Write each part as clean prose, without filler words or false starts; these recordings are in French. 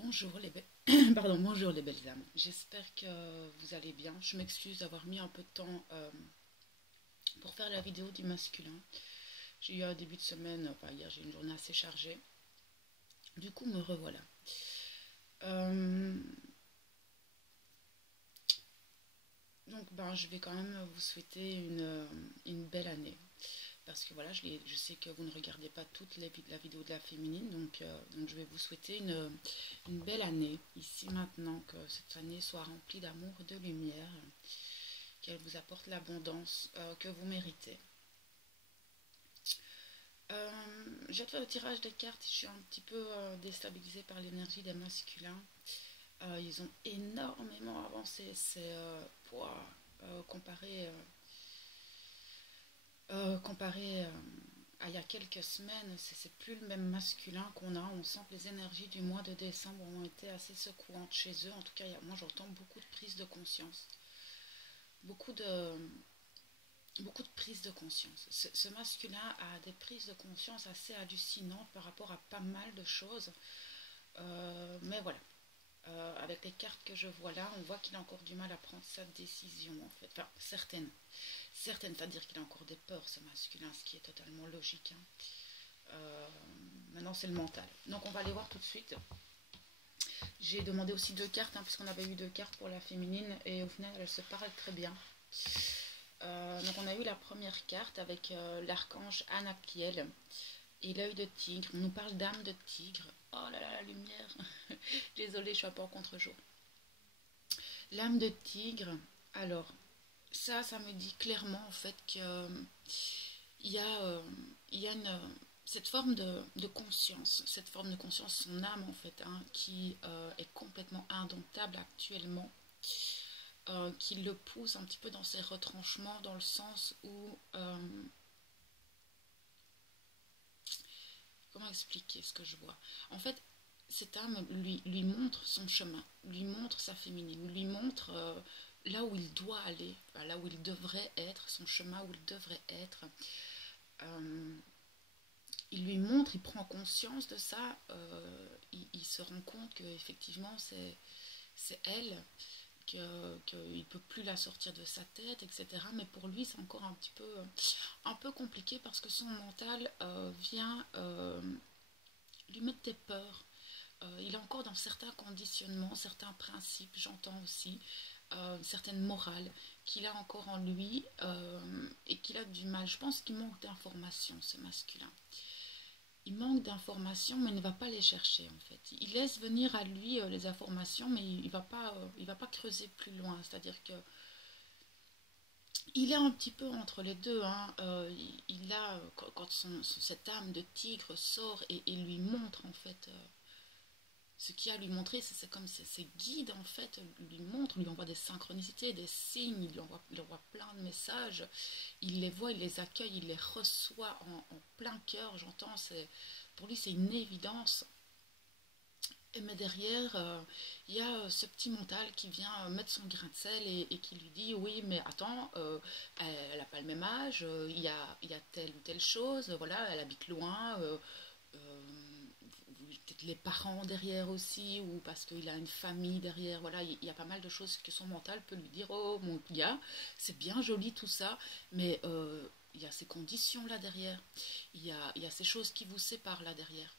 Bonjour les Pardon, bonjour les belles âmes. J'espère que vous allez bien. Je m'excuse d'avoir mis un peu de temps pour faire la vidéo du masculin. J'ai eu un début de semaine, enfin hier j'ai eu une journée assez chargée. Du coup me revoilà. Euh, je vais quand même vous souhaiter une belle année. Parce que voilà, je sais que vous ne regardez pas toute la vidéo de la féminine, donc je vais vous souhaiter une belle année, ici maintenant, que cette année soit remplie d'amour, de lumière, qu'elle vous apporte l'abondance que vous méritez. Je vais faire le tirage des cartes, je suis un petit peu déstabilisée par l'énergie des masculins. Ils ont énormément avancé, c'est comparé à il y a quelques semaines, c'est plus le même masculin qu'on a. On sent que les énergies du mois de décembre ont été assez secouantes chez eux. En tout cas, moi j'entends beaucoup de prise de conscience. Beaucoup de, beaucoup de prise de conscience. Ce masculin a des prises de conscience assez hallucinantes par rapport à pas mal de choses. Mais voilà, avec les cartes que je vois là, on voit qu'il a encore du mal à prendre sa décision en fait. Enfin, certaines, c'est-à-dire qu'il a encore des peurs, ce masculin, ce qui est totalement logique, hein. Maintenant, c'est le mental. Donc, on va aller voir tout de suite. J'ai demandé aussi deux cartes, hein, puisqu'on avait eu deux cartes pour la féminine, et au final, elles se parlent très bien. Donc, on a eu la première carte avec l'archange Anakiel et l'œil de tigre. On nous parle d'âme de tigre. Oh là là, la lumière. Désolée, je suis un peu en contre-jour. L'âme de tigre. Alors, ça me dit clairement en fait que il y a, il y a cette forme de conscience, son âme en fait, hein, qui est complètement indomptable actuellement, qui le pousse un petit peu dans ses retranchements, dans le sens où, comment expliquer ce que je vois? En fait, cette âme lui montre son chemin, lui montre sa féminine, lui montre là où il doit aller, là où il devrait être, son chemin où il devrait être. Euh, il lui montre, il prend conscience de ça, il se rend compte que effectivement c'est elle, qu'il ne peut plus la sortir de sa tête, etc. Mais pour lui, c'est encore un peu compliqué parce que son mental vient lui mettre des peurs. Il est encore dans certains conditionnements, certains principes, j'entends aussi, une certaine morale qu'il a encore en lui et qu'il a du mal. Je pense qu'il manque d'informations, ce masculin. Il manque d'informations, mais il ne va pas les chercher en fait. Il laisse venir à lui les informations, mais il va pas creuser plus loin. C'est-à-dire que il est un petit peu entre les deux, hein. Il a quand cette âme de tigre sort et lui montre en fait ce qu'il a à lui montrer, c'est comme ses guides en fait lui montrent, lui envoient des synchronicités, des signes, il envoie plein de messages, il les voit, il les accueille, il les reçoit en plein cœur, j'entends, pour lui c'est une évidence. Mais derrière, il y a ce petit mental qui vient mettre son grain de sel et qui lui dit oui, mais attends, elle n'a pas le même âge, il y a telle ou telle chose, voilà, elle habite loin, euh, peut-être les parents derrière aussi, ou parce qu'il a une famille derrière, voilà, il y a pas mal de choses que son mental peut lui dire, oh mon gars, c'est bien joli tout ça, mais il y a ces conditions là derrière, il y a ces choses qui vous séparent là derrière.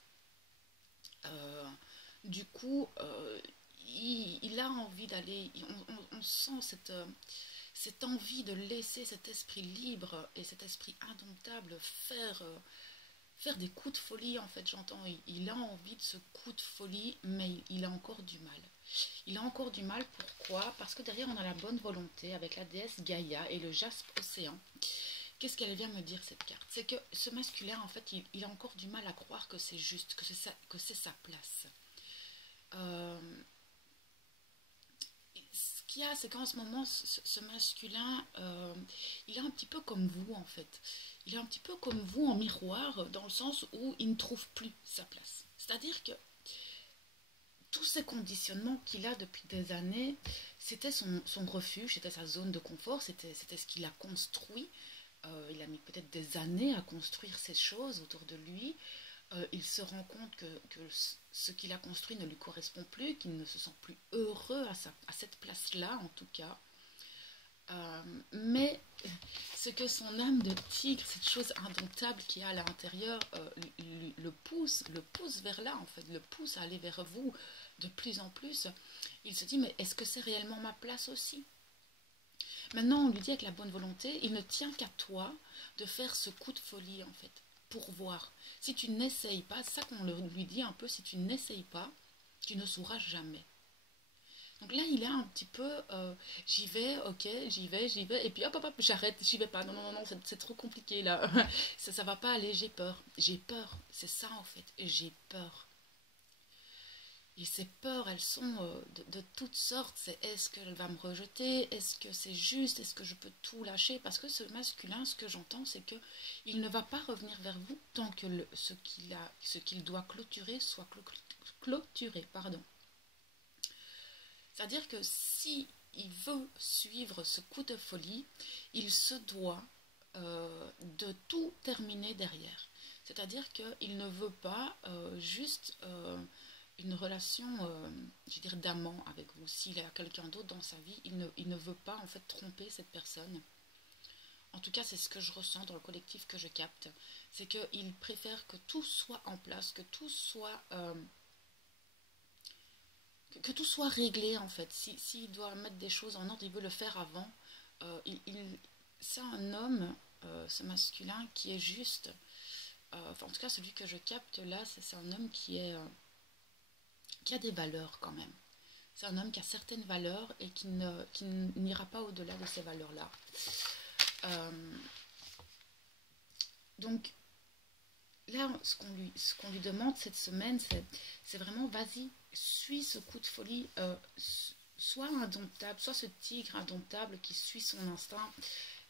Euh, du coup, il a envie d'aller, on sent cette envie de laisser cet esprit libre et cet esprit indomptable faire des coups de folie, en fait, j'entends. Il a envie de ce coup de folie, mais il a encore du mal. Il a encore du mal, pourquoi? Parce que derrière, on a la bonne volonté avec la déesse Gaïa et le jaspe océan. Qu'est-ce qu'elle vient me dire, cette carte? C'est que ce masculin, en fait, il a encore du mal à croire que c'est juste, que c'est sa place. Euh, Ce qu'il y a, c'est qu'en ce moment, ce masculin, il est un petit peu comme vous, en fait. Il est un petit peu comme vous en miroir, dans le sens où il ne trouve plus sa place. C'est-à-dire que tous ces conditionnements qu'il a depuis des années, c'était son refuge, c'était sa zone de confort, c'était ce qu'il a construit. Il a mis peut-être des années à construire ces choses autour de lui. il se rend compte que ce qu'il a construit ne lui correspond plus, qu'il ne se sent plus heureux à cette place-là, en tout cas. Mais ce que son âme de tigre, cette chose indomptable qui a à l'intérieur, le pousse vers là, en fait, le pousse à aller vers vous de plus en plus. Il se dit, mais est-ce que c'est réellement ma place aussi? Maintenant, on lui dit avec la bonne volonté, il ne tient qu'à toi de faire ce coup de folie, en fait, pour voir. Si tu n'essayes pas, c'est ça qu'on lui dit un peu, si tu n'essayes pas, tu ne sauras jamais. Donc là, il est un petit peu, j'y vais, ok, j'y vais, et puis hop, hop, hop, j'arrête, j'y vais pas. Non, non, non, non, c'est trop compliqué là. Ça va pas aller, j'ai peur, c'est ça en fait, j'ai peur. Et ces peurs, elles sont de toutes sortes. C'est est-ce qu'elle va me rejeter? Est-ce que c'est juste? Est-ce que je peux tout lâcher? Parce que ce masculin, ce que j'entends, c'est que il ne va pas revenir vers vous tant que ce qu'il doit clôturer soit clôturé, pardon. C'est-à-dire que si il veut suivre ce coup de folie, il se doit de tout terminer derrière. C'est-à-dire qu'il ne veut pas juste une relation, je veux dire, d'amant avec vous. S'il a quelqu'un d'autre dans sa vie, il ne veut pas en fait tromper cette personne. En tout cas, c'est ce que je ressens dans le collectif que je capte. C'est qu'il préfère que tout soit en place, que tout soit réglé en fait. S'il doit mettre des choses en ordre, il veut le faire avant. C'est un homme, ce masculin, qui est juste. Enfin, en tout cas, celui que je capte là, c'est un homme qui a des valeurs quand même. C'est un homme qui a certaines valeurs et qui n'ira pas au-delà de ces valeurs-là. Donc, là, ce qu'on lui demande cette semaine, c'est vraiment, vas-y, suis ce coup de folie, sois indomptable, sois ce tigre indomptable qui suit son instinct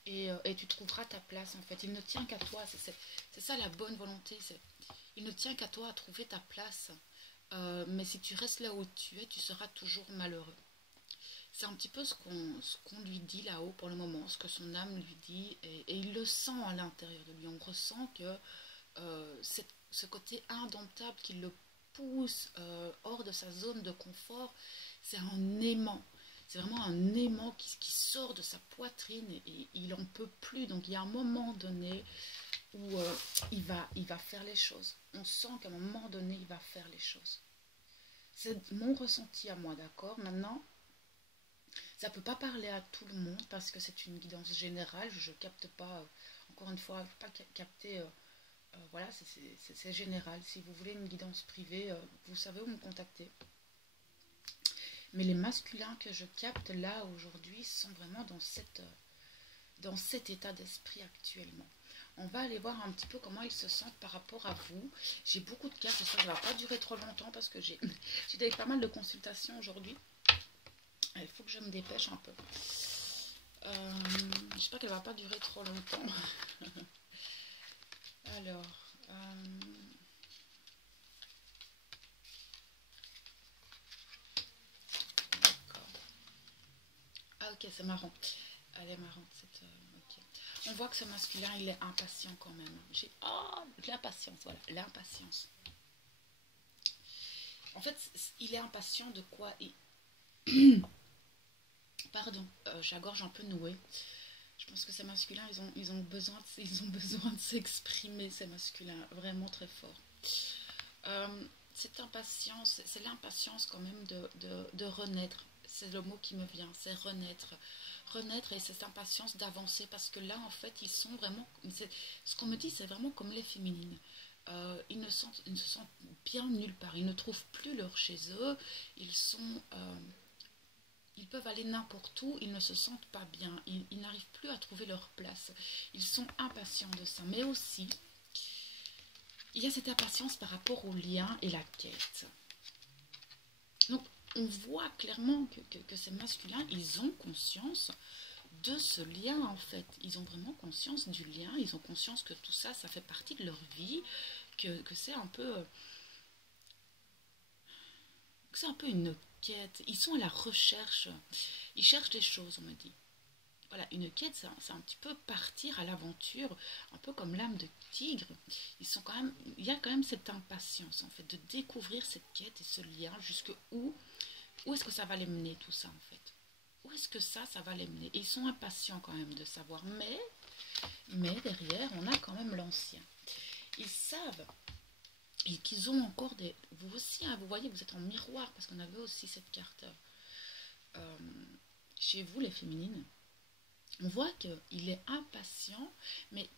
et tu trouveras ta place en fait. Il ne tient qu'à toi, c'est ça la bonne volonté, il ne tient qu'à toi à trouver ta place, mais si tu restes là où tu es, tu seras toujours malheureux. C'est un petit peu ce qu'on lui dit là-haut pour le moment, ce que son âme lui dit, et il le sent à l'intérieur de lui. On ressent que ce côté indomptable qui le pousse hors de sa zone de confort, c'est un aimant. C'est vraiment un aimant qui sort de sa poitrine et il n'en peut plus. Donc il y a un moment donné où il va faire les choses. On sent qu'à un moment donné, il va faire les choses. C'est mon ressenti à moi, d'accord? Maintenant, ça ne peut pas parler à tout le monde parce que c'est une guidance générale. Je ne capte pas, encore une fois, je ne peux pas capter... voilà, c'est général. Si vous voulez une guidance privée, vous savez où me contacter. Mais les masculins que je capte là aujourd'hui sont vraiment dans cet état d'esprit actuellement. On va aller voir un petit peu comment ils se sentent par rapport à vous. J'ai beaucoup de cartes, j'espère que ça ne va pas durer trop longtemps parce que j'ai pas mal de consultations aujourd'hui. Il faut que je me dépêche un peu. J'espère qu'elle ne va pas durer trop longtemps. Alors, d'accord. Ah ok, c'est marrant. Elle est marrante cette. Ok. On voit que ce masculin, il est impatient quand même. J'ai l'impatience, voilà, l'impatience. En fait, il est impatient de quoi? Pardon, j'ai la gorge un peu nouée. Je pense que ces masculins, ils ont besoin de s'exprimer, ces masculins, vraiment très fort. Cette impatience, c'est l'impatience quand même de renaître. C'est le mot qui me vient, c'est renaître. Renaître et cette impatience d'avancer parce que là, en fait, ils sont vraiment... Ce qu'on me dit, c'est vraiment comme les féminines. Ils ne se sentent bien nulle part. Ils ne trouvent plus leur chez eux. Ils peuvent aller n'importe où, ils ne se sentent pas bien, ils n'arrivent plus à trouver leur place. Ils sont impatients de ça. Mais aussi, il y a cette impatience par rapport au lien et la quête. Donc, on voit clairement que ces masculins, ils ont conscience de ce lien, en fait. Ils ont vraiment conscience du lien, ils ont conscience que tout ça, ça fait partie de leur vie, que c'est un peu... c'est un peu une quête. Ils sont à la recherche. Ils cherchent des choses, on me dit. voilà, une quête, c'est un petit peu partir à l'aventure, un peu comme l'âme de tigre. Il y a quand même cette impatience en fait de découvrir cette quête et ce lien jusque où est-ce que ça va les mener tout ça en fait. Où est-ce que ça va les mener. Et ils sont impatients quand même de savoir, mais derrière, on a quand même l'ancien. Ils savent et qu'ils ont encore des... Vous aussi, hein, vous voyez, vous êtes en miroir parce qu'on avait aussi cette carte euh, chez vous, les féminines. On voit qu'il est impatient, mais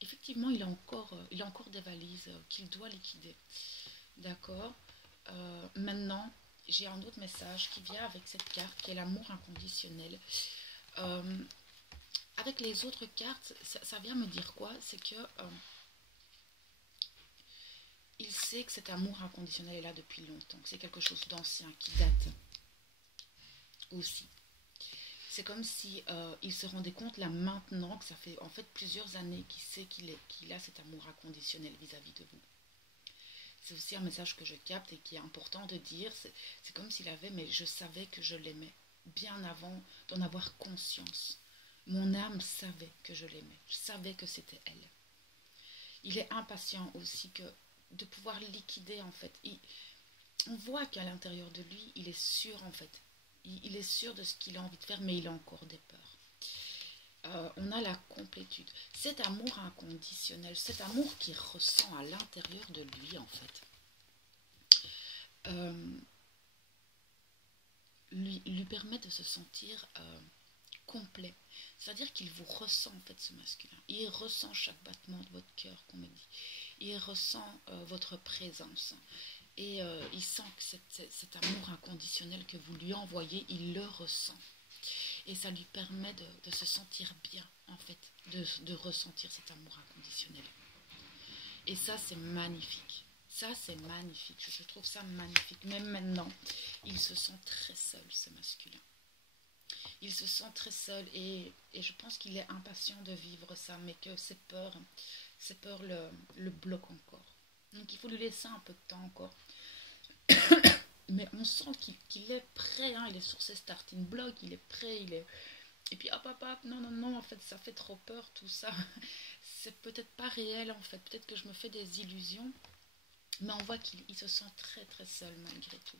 effectivement, il a encore des valises qu'il doit liquider. D'accord. Maintenant, j'ai un autre message qui vient avec cette carte, qui est l'amour inconditionnel. Euh, avec les autres cartes, ça vient me dire quoi? C'est que il sait que cet amour inconditionnel est là depuis longtemps, que c'est quelque chose d'ancien, qui date aussi. C'est comme si il se rendait compte là maintenant que ça fait en fait plusieurs années qu'il sait qu'il a cet amour inconditionnel vis-à-vis de vous. C'est aussi un message que je capte et qui est important de dire. C'est comme s'il avait, mais je savais que je l'aimais bien avant d'en avoir conscience. Mon âme savait que je l'aimais, je savais que c'était elle. Il est impatient aussi de pouvoir liquider en fait. On voit qu'à l'intérieur de lui, il est sûr en fait. Il est sûr de ce qu'il a envie de faire, mais il a encore des peurs. On a la complétude. Cet amour inconditionnel, cet amour qu'il ressent à l'intérieur de lui en fait, lui permet de se sentir complet. C'est-à-dire qu'il vous ressent en fait ce masculin. Il ressent chaque battement de votre cœur, qu'on me dit. Il ressent votre présence. Et il sent que cet amour inconditionnel que vous lui envoyez, il le ressent. Et ça lui permet de se sentir bien, en fait, de ressentir cet amour inconditionnel. Et ça, c'est magnifique. Ça, c'est magnifique. Je trouve ça magnifique. Même maintenant, il se sent très seul, ce masculin. Il se sent très seul et je pense qu'il est impatient de vivre ça, mais que ses peurs le bloquent encore. Donc il faut lui laisser un peu de temps encore. Mais on sent qu'il est prêt, hein, il est sur ses starting blocks, il est prêt, Et puis hop, non, en fait, ça fait trop peur tout ça. C'est peut-être pas réel en fait, peut-être que je me fais des illusions, mais on voit qu'il se sent très très seul malgré tout.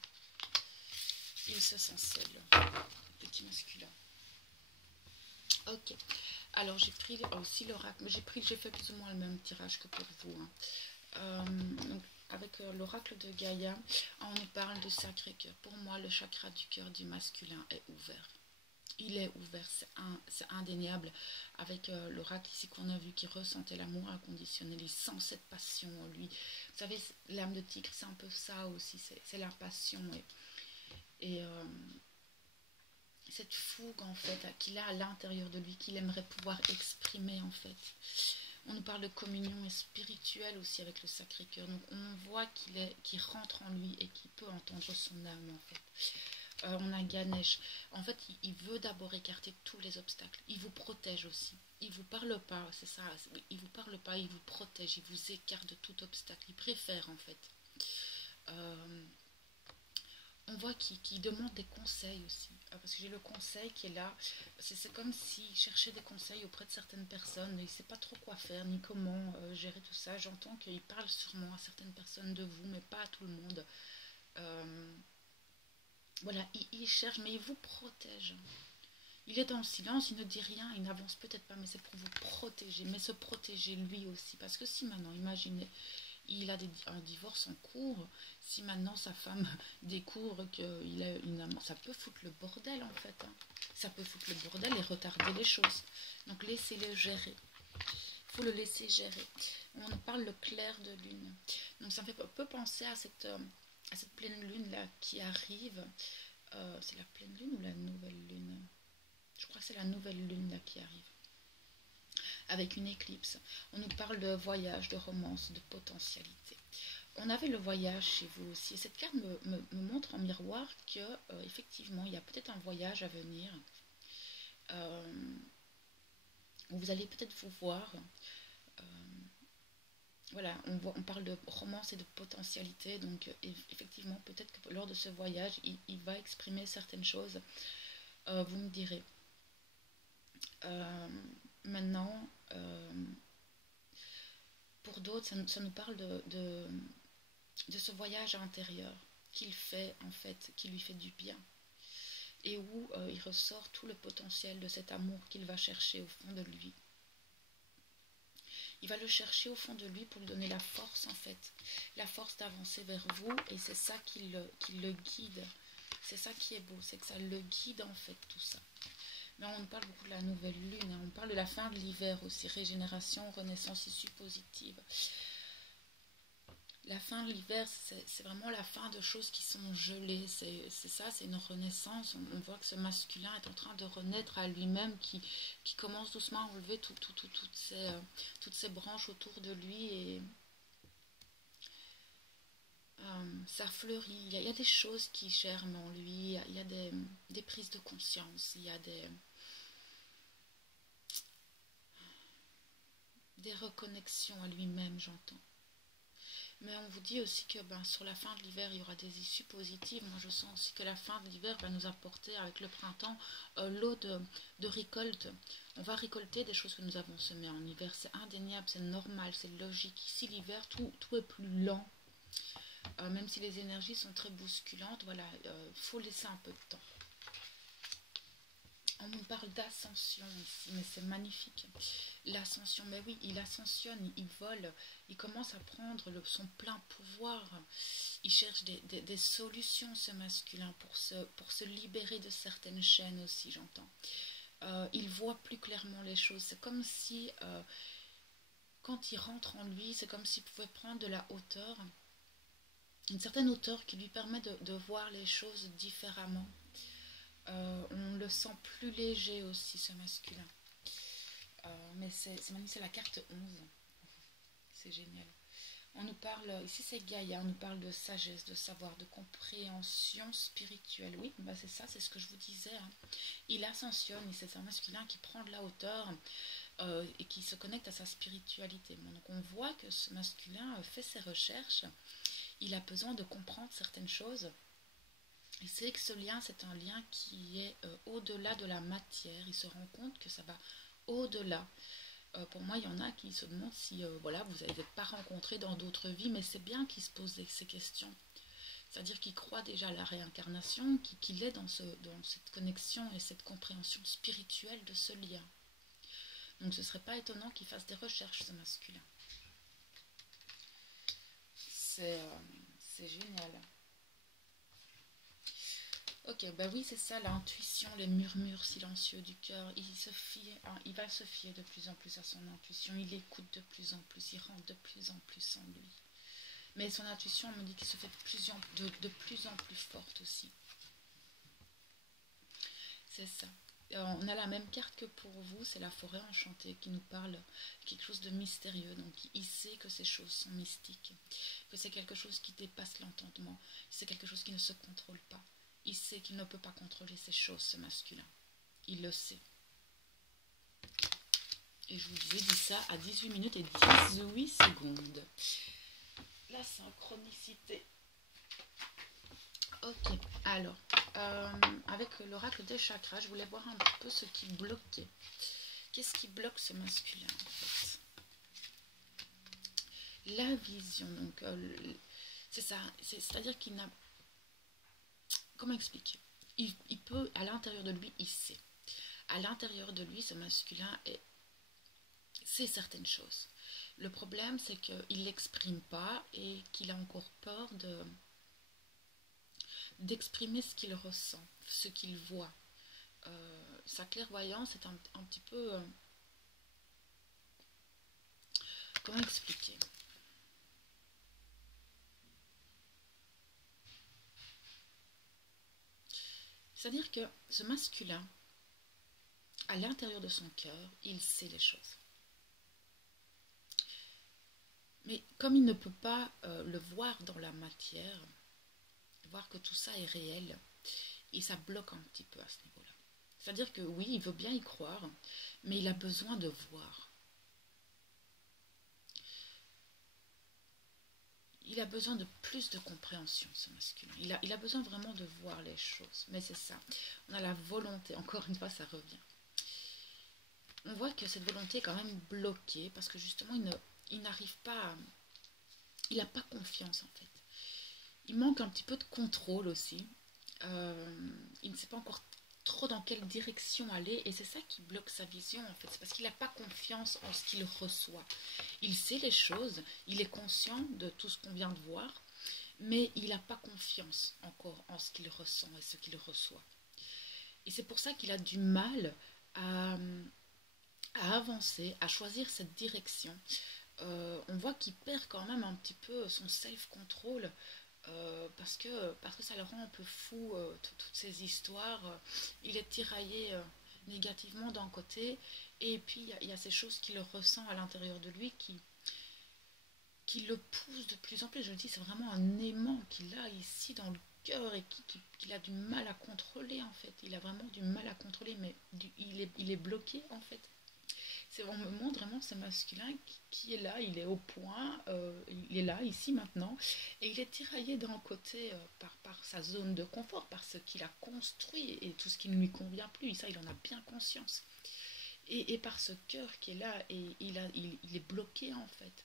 Il se sent seul, petit masculin. Ok, alors j'ai pris aussi l'oracle, mais j'ai fait plus ou moins le même tirage que pour vous. Hein. Donc, avec l'oracle de Gaïa, on nous parle de Sacré-Cœur. Pour moi, le chakra du cœur du masculin est ouvert. Il est ouvert, c'est indéniable. Avec l'oracle ici qu'on a vu qui ressentait l'amour inconditionnel, il sent cette passion en lui. Vous savez, l'âme de tigre, c'est un peu ça aussi, c'est la passion et cette fougue en fait qu'il a à l'intérieur de lui, qu'il aimerait pouvoir exprimer en fait. On nous parle de communion et spirituelle aussi avec le Sacré-Cœur. Donc on voit qu'il rentre en lui et qu'il peut entendre son âme en fait. On a Ganesh. En fait, il veut d'abord écarter tous les obstacles. Il vous protège aussi. Il vous parle pas, c'est ça. Il vous parle pas, il vous protège. Il vous écarte de tout obstacle. Il préfère en fait. On voit qu'il demande des conseils aussi. Parce que j'ai le conseil qui est là. C'est comme s'il cherchait des conseils auprès de certaines personnes. Il ne sait pas trop quoi faire, ni comment gérer tout ça. J'entends qu'il parle sûrement à certaines personnes de vous, mais pas à tout le monde. Voilà, il cherche, mais il vous protège. Il est dans le silence, il ne dit rien, il n'avance peut-être pas, mais c'est pour vous protéger, mais se protéger lui aussi. Parce que si maintenant, imaginez, il a un divorce en cours, si maintenant sa femme découvre qu'il a une amant, ça peut foutre le bordel en fait. Hein. Ça peut foutre le bordel et retarder les choses. Donc laissez-le gérer. Il faut le laisser gérer. On parle le clair de lune. Donc ça me fait un peu penser à cette pleine lune là qui arrive. C'est la pleine lune ou la nouvelle lune? Je crois que c'est la nouvelle lune là qui arrive. Avec une éclipse. On nous parle de voyage, de romance, de potentialité. On avait le voyage chez vous aussi. Et cette carte me montre en miroir que effectivement, il y a peut-être un voyage à venir. Où vous allez peut-être vous voir. Voilà, on parle de romance et de potentialité. Donc effectivement, peut-être que lors de ce voyage, il va exprimer certaines choses. Vous me direz. Euh, Maintenant, pour d'autres, ça nous parle de ce voyage intérieur qu'il fait, en fait, qui lui fait du bien. Et où il ressort tout le potentiel de cet amour qu'il va chercher au fond de lui. Il va le chercher au fond de lui pour lui donner la force, en fait. La force d'avancer vers vous, et c'est ça qui le guide. C'est ça qui est beau, c'est que ça le guide, en fait, tout ça. Mais on parle beaucoup de la nouvelle lune, hein. On parle de la fin de l'hiver aussi, régénération, renaissance issue positive. La fin de l'hiver, c'est vraiment la fin de choses qui sont gelées. C'est ça, c'est une renaissance. On voit que ce masculin est en train de renaître à lui-même, qui commence doucement à enlever toutes ces branches autour de lui. Et ça fleurit. Il y a des choses qui germent en lui. Il y a des prises de conscience. Il y a des reconnexions à lui-même, j'entends. Mais on vous dit aussi que sur la fin de l'hiver, il y aura des issues positives. Moi, je sens aussi que la fin de l'hiver va nous apporter, avec le printemps, l'eau de récolte. On va récolter des choses que nous avons semées en hiver. C'est indéniable, c'est normal, c'est logique. Ici, l'hiver, tout est plus lent. Même si les énergies sont très bousculantes, voilà, faut laisser un peu de temps. On nous parle d'ascension ici, mais c'est magnifique. L'ascension, mais oui, il ascensionne, il vole, il commence à prendre son plein pouvoir. Il cherche des solutions, ce masculin, pour se libérer de certaines chaînes aussi, j'entends. Il voit plus clairement les choses. C'est comme si, quand il rentre en lui, c'est comme s'il pouvait prendre de la hauteur, une certaine hauteur qui lui permet de voir les choses différemment. On le sent plus léger aussi, ce masculin. Mais c'est magnifique, c'est la carte 11. C'est génial. On nous parle, ici c'est Gaïa, on nous parle de sagesse, de savoir, de compréhension spirituelle. Oui, c'est ça, c'est ce que je vous disais. Hein. Il ascensionne, c'est un masculin qui prend de la hauteur et qui se connecte à sa spiritualité. Bon, donc on voit que ce masculin fait ses recherches, il a besoin de comprendre certaines choses. Et c'est que ce lien, c'est un lien qui est au-delà de la matière. Il se rend compte que ça va au-delà. Pour moi, il y en a qui se demandent si voilà, vous n'avez pas rencontré dans d'autres vies, mais c'est bien qu'ils se posent ces questions. C'est-à-dire qu'ils croient déjà à la réincarnation, qu'il est dans cette connexion et cette compréhension spirituelle de ce lien. Donc ce ne serait pas étonnant qu'il fasse des recherches, ce masculin. C'est génial. Ok, bah oui, c'est ça, l'intuition, les murmures silencieux du cœur. Il va se fier de plus en plus à son intuition. Il écoute de plus en plus, il rentre de plus en plus en lui. Mais son intuition me dit qu'il se fait de plus en plus forte aussi. C'est ça. On a la même carte que pour vous, c'est la forêt enchantée qui nous parle quelque chose de mystérieux. Donc il sait que ces choses sont mystiques, que c'est quelque chose qui dépasse l'entendement, c'est quelque chose qui ne se contrôle pas. Il sait qu'il ne peut pas contrôler ces choses, ce masculin. Il le sait. Et je vous ai dit ça à 18 minutes et 18 secondes. La synchronicité. Ok, alors, avec l'oracle des chakras, je voulais voir un peu ce qui bloquait. Qu'est-ce qui bloque ce masculin, en fait? La vision, donc, c'est ça. C'est-à-dire qu'il n'a... Comment expliquer? Il peut, à l'intérieur de lui, il sait. À l'intérieur de lui, ce masculin sait certaines choses. Le problème, c'est qu'il ne l'exprime pas et qu'il a encore peur d'exprimer ce qu'il ressent, ce qu'il voit. Sa clairvoyance est un petit peu... comment expliquer? C'est-à-dire que ce masculin, à l'intérieur de son cœur, il sait les choses. Mais comme il ne peut pas le voir dans la matière, voir que tout ça est réel, et ça bloque un petit peu à ce niveau-là. C'est-à-dire que oui, il veut bien y croire, mais il a besoin de voir. Il a besoin de plus de compréhension, ce masculin. Il a besoin vraiment de voir les choses. Mais c'est ça. On a la volonté. Encore une fois, ça revient. on voit que cette volonté est quand même bloquée parce que justement il n'arrive pas il n'a pas confiance en fait. Il manque un petit peu de contrôle aussi. Il ne sait pas encore trop dans quelle direction aller et c'est ça qui bloque sa vision en fait. C'est parce qu'il n'a pas confiance en ce qu'il reçoit. Il sait les choses, il est conscient de tout ce qu'on vient de voir, mais il n'a pas confiance encore en ce qu'il ressent et ce qu'il reçoit. Et c'est pour ça qu'il a du mal à, à avancer, à choisir cette direction. On voit qu'il perd quand même un petit peu son self-control parce que ça le rend un peu fou, toutes ces histoires. Il est tiraillé négativement d'un côté, et puis il y a ces choses qu'il ressent à l'intérieur de lui qui le poussent de plus en plus. Je le dis, c'est vraiment un aimant qu'il a ici dans le cœur et qu'il a du mal à contrôler en fait. Il a vraiment du mal à contrôler, mais il est bloqué en fait. On me montre vraiment ce masculin qui est là, il est au point, il est là, ici, maintenant, et il est tiraillé d'un côté par sa zone de confort, par ce qu'il a construit et tout ce qui ne lui convient plus, ça il en a bien conscience, et par ce cœur qui est là, et il est bloqué en fait,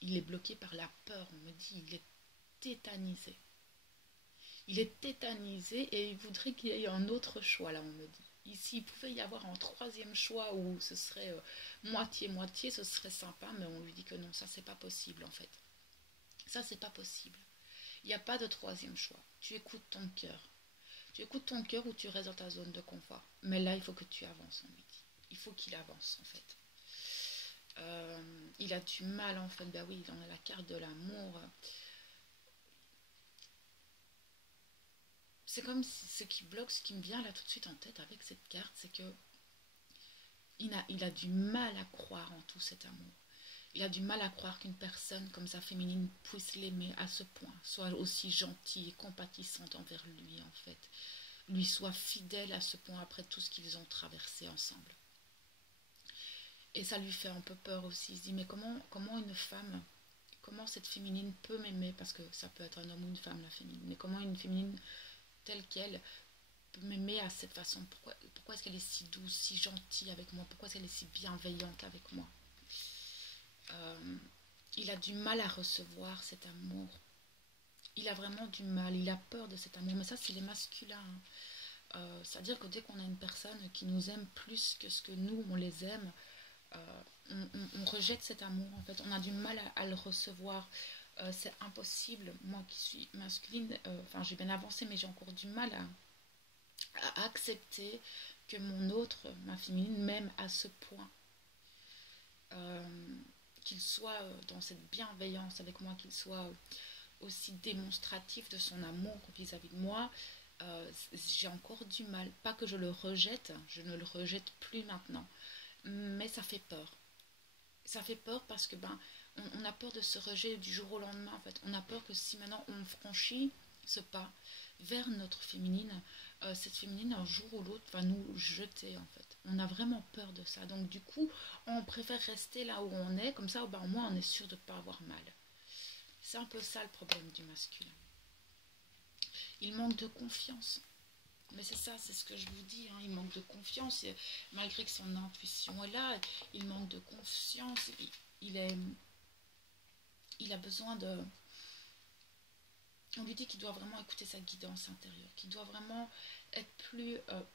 il est bloqué par la peur, on me dit, il est tétanisé. Il est tétanisé et il voudrait qu'il y ait un autre choix, là on me dit. Ici, il pouvait y avoir un troisième choix où ce serait moitié-moitié, ce serait sympa, mais on lui dit que non, ça c'est pas possible en fait. Ça c'est pas possible. Il n'y a pas de troisième choix. Tu écoutes ton cœur. Tu écoutes ton cœur ou tu restes dans ta zone de confort. Mais là, il faut que tu avances, on lui dit. Il faut qu'il avance en fait. Il a du mal en fait, ben oui, dans la carte de l'amour. C'est comme si ce qui bloque, ce qui me vient là tout de suite en tête avec cette carte, c'est que il a du mal à croire en tout cet amour. Il a du mal à croire qu'une personne comme sa féminine puisse l'aimer à ce point, soit aussi gentille et compatissante envers lui en fait, lui soit fidèle à ce point après tout ce qu'ils ont traversé ensemble. Et ça lui fait un peu peur aussi. Il se dit mais comment une femme, comment cette féminine peut m'aimer, parce que ça peut être un homme ou une femme la féminine, mais comment une féminine telle qu'elle peut m'aimer à cette façon, pourquoi est-ce qu'elle est si douce, si gentille avec moi, pourquoi est-ce qu'elle est si bienveillante avec moi. Il a du mal à recevoir cet amour, il a vraiment du mal, il a peur de cet amour, mais ça c'est les masculins, hein. C'est-à-dire que dès qu'on a une personne qui nous aime plus que ce que nous on les aime, on rejette cet amour en fait, on a du mal à le recevoir. C'est impossible, moi qui suis masculine, enfin j'ai bien avancé mais j'ai encore du mal à accepter que mon autre, ma féminine, m'aime à ce point. Qu'il soit dans cette bienveillance avec moi, qu'il soit aussi démonstratif de son amour vis-à-vis de moi. J'ai encore du mal. Pas que je le rejette, je ne le rejette plus maintenant. Mais ça fait peur. Ça fait peur parce que on a peur de ce rejet du jour au lendemain en fait. On a peur que si maintenant on franchit ce pas vers notre féminine, cette féminine un jour ou l'autre va nous jeter en fait. On a vraiment peur de ça. Donc du coup, on préfère rester là où on est, comme ça au moins on est sûr de ne pas avoir mal. C'est un peu ça le problème du masculin. Il manque de confiance. Mais c'est ça, c'est ce que je vous dis, hein, il manque de confiance, et malgré que son intuition est là, il manque de confiance, il a besoin de... On lui dit qu'il doit vraiment écouter sa guidance intérieure, qu'il doit vraiment être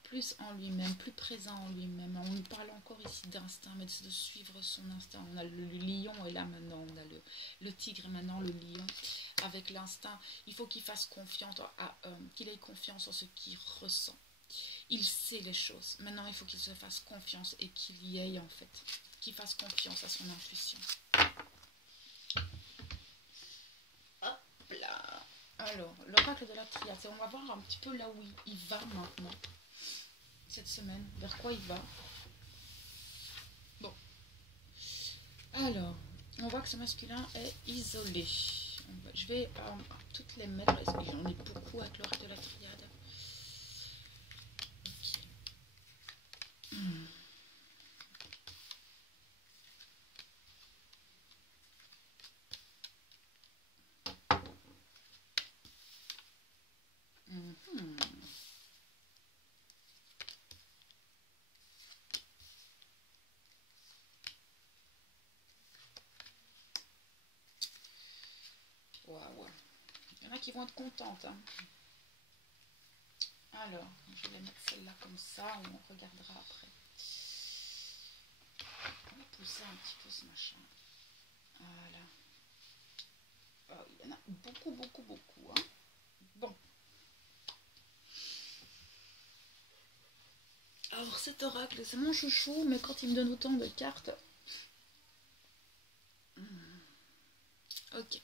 plus en lui-même, plus présent en lui-même. On nous parle encore ici d'instinct, mais de suivre son instinct. On a le lion est là maintenant, on a le tigre et maintenant le lion. Avec l'instinct, il faut qu'il fasse confiance, qu'il ait confiance en ce qu'il ressent. Il sait les choses. Maintenant, il faut qu'il se fasse confiance et qu'il y aille en fait. Qu'il fasse confiance à son intuition. Hop là. Alors, l'oracle de la triade, on va voir un petit peu là où il va maintenant. Cette semaine, vers quoi il va. Bon. Alors, on voit que ce masculin est isolé. Je vais toutes les mettre, parce que j'en ai beaucoup avec l'oracle de la triade. Ok. qui vont être contentes. Hein. Alors, je vais mettre celle-là comme ça, on regardera après. On va pousser un petit peu ce machin. Voilà. Oh, il y en a beaucoup, beaucoup, beaucoup. Hein. Bon. Alors, cet oracle, c'est mon chouchou, mais quand il me donne autant de cartes... Ok.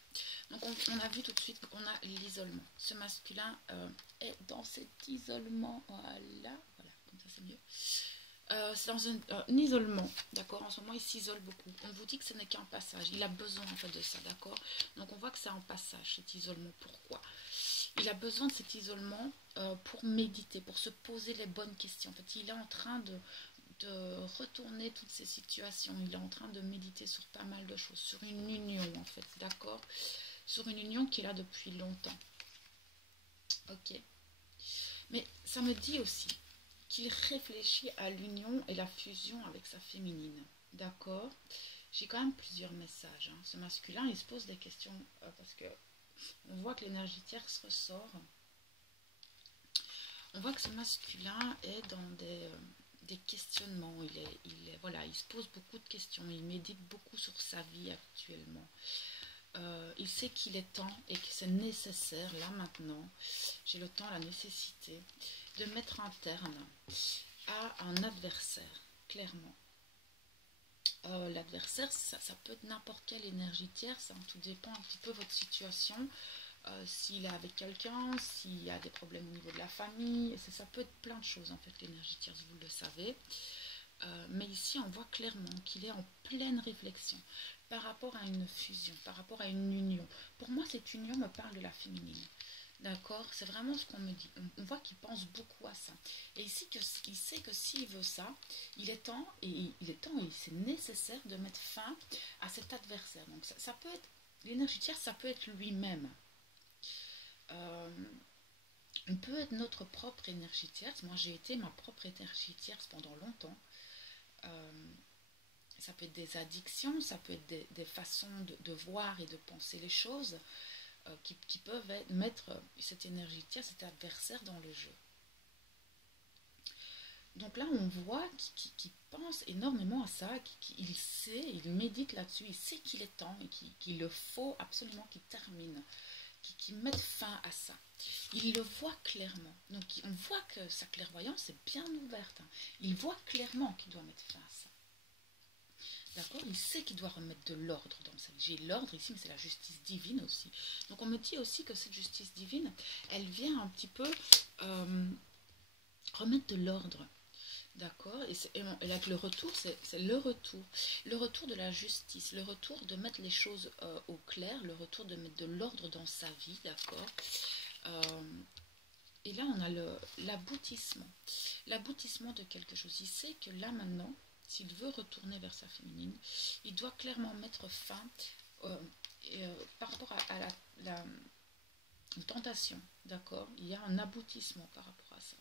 Donc, on a vu tout de suite qu'on a l'isolement. Ce masculin est dans cet isolement. Voilà. Voilà, comme ça, c'est mieux. C'est dans un isolement, d'accord. En ce moment, il s'isole beaucoup. On vous dit que ce n'est qu'un passage. Il a besoin, en fait, de ça, d'accord. Donc, on voit que c'est un passage, cet isolement. Pourquoi? Il a besoin de cet isolement pour méditer, pour se poser les bonnes questions. En fait, il est en train de retourner toutes ces situations. Il est en train de méditer sur pas mal de choses, sur une union, en fait, d'accord. Sur une union qu'il a depuis longtemps. Ok. Mais ça me dit aussi qu'il réfléchit à l'union et la fusion avec sa féminine. D'accord? J'ai quand même plusieurs messages. Hein. Ce masculin, il se pose des questions parce que on voit que l'énergie tierce ressort. On voit que ce masculin est dans des questionnements. Voilà, il se pose beaucoup de questions. Il médite beaucoup sur sa vie actuellement. Il sait qu'il est temps et que c'est nécessaire, là maintenant, j'ai le temps, la nécessité, de mettre un terme à un adversaire, clairement. L'adversaire, ça peut être n'importe quelle énergie tierce, hein, tout dépend un petit peu de votre situation, s'il est avec quelqu'un, s'il y a des problèmes au niveau de la famille, ça peut être plein de choses en fait, l'énergie tierce, vous le savez. Mais ici, on voit clairement qu'il est en pleine réflexion par rapport à une fusion, par rapport à une union. Pour moi, cette union me parle de la féminine. D'accord? C'est vraiment ce qu'on me dit. On voit qu'il pense beaucoup à ça. Et ici, il sait que s'il veut ça, il est temps et c'est nécessaire de mettre fin à cet adversaire. Donc, ça peut être, l'énergie tierce, ça peut être lui-même. On peut être notre propre énergie tierce. Moi, j'ai été ma propre énergie tierce pendant longtemps. Ça peut être des addictions, ça peut être des façons de voir et de penser les choses qui peuvent mettre cette énergie tierce, cet adversaire dans le jeu. Donc là, on voit qu'il pense énormément à ça, qu'il sait, il médite là-dessus, il sait qu'il est temps et qu'il le faut absolument qu'il termine, qu'il mette fin à ça. Il le voit clairement. Donc on voit que sa clairvoyance est bien ouverte. Hein. Il voit clairement qu'il doit mettre fin à ça. D'accord? Il sait qu'il doit remettre de l'ordre dans sa vie. J'ai l'ordre ici, mais c'est la justice divine aussi. Donc on me dit aussi que cette justice divine, elle vient un petit peu remettre de l'ordre. D'accord? Et avec le retour, c'est le retour. Le retour de la justice, le retour de mettre les choses au clair, le retour de mettre de l'ordre dans sa vie. D'accord? Et là, on a l'aboutissement. L'aboutissement de quelque chose. Il sait que là, maintenant, s'il veut retourner vers sa féminine, il doit clairement mettre fin par rapport à la tentation. D'accord? Il y a un aboutissement par rapport à ça.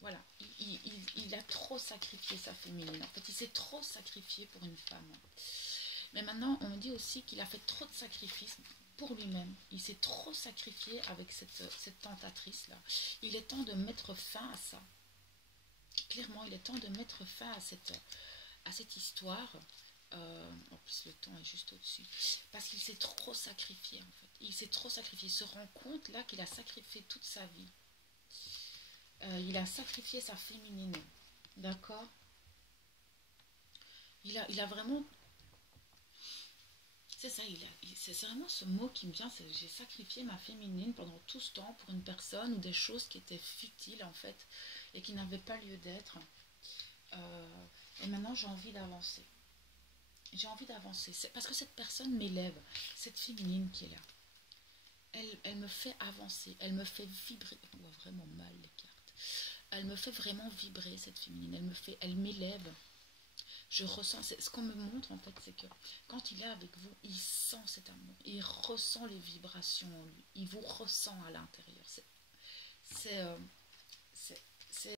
Voilà, il a trop sacrifié sa féminine. En fait, il s'est trop sacrifié pour une femme. Mais maintenant, on me dit aussi qu'il a fait trop de sacrifices pour lui-même. Il s'est trop sacrifié avec cette tentatrice-là. Il est temps de mettre fin à ça. Clairement, il est temps de mettre fin à cette histoire. En plus, le temps est juste au-dessus. Parce qu'il s'est trop sacrifié, en fait. Il s'est trop sacrifié. Il se rend compte, là, qu'il a sacrifié toute sa vie. Il a sacrifié sa féminine. D'accord? Il a vraiment... C'est ça, c'est vraiment ce mot qui me vient, c'est j'ai sacrifié ma féminine pendant tout ce temps pour une personne ou des choses qui étaient futiles, en fait, et qui n'avaient pas lieu d'être. Et maintenant, j'ai envie d'avancer. J'ai envie d'avancer. C'est parce que cette personne m'élève, cette féminine qui est là. Elle me fait avancer, elle me fait vibrer. On voit vraiment mal les cartes. Elle me fait vraiment vibrer, cette féminine. Elle m'élève. Je ressens, ce qu'on me montre en fait, c'est que quand il est avec vous, il sent cet amour. Il ressent les vibrations en lui. Il vous ressent à l'intérieur.